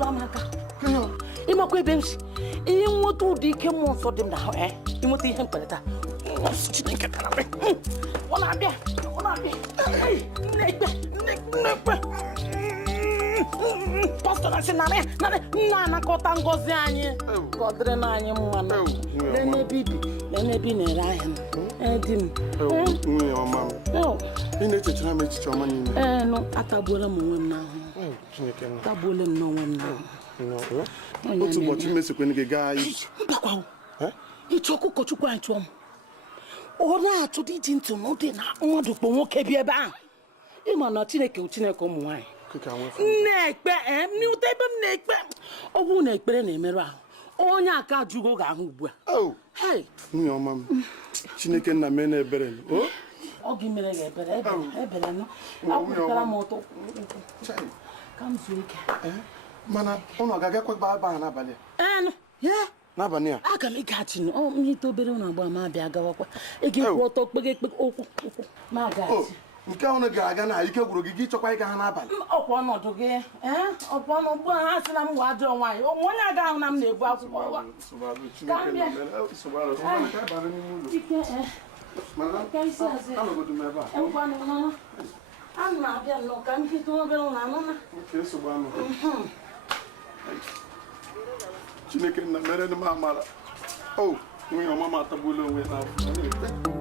Tulamaka. Imako Bench. In what do they come for them now, eh? You must be him, Peleta. One are there. Pastor Nana Cotangoziani, Godrenani, Lene Bibi, Ryan, Edim. Oh, in the church, I'm a money. No, Atabula now. Tabula no one now. What's what you miss when you guy? You talk to quite one. Or to the into no dinner, or to promote Kebiaba. You might not take a chine come wine. Neck, new type of neck, or who neck, Benny Mera. Oh, Yaka Jugo. Oh, hey, no, ma'am. Chineke na mene beren. Oh, oh, give me a better. Moto. Come drink. Mana, ono gaga kwa baba na bale. Yeah. Nabania. I can catch you. Oh, me to be on a bama biaga. Again, what talk big my God. Oh, you can't gaga, you can't get to quite a hanaba. Oh, one or two gay, eh? Of one of one has some water on wine. Oh, one I down, I'm near. I'm not there, no, come here to a okay, so Chineke na mere na mama. Oh, we mama tabulu we now.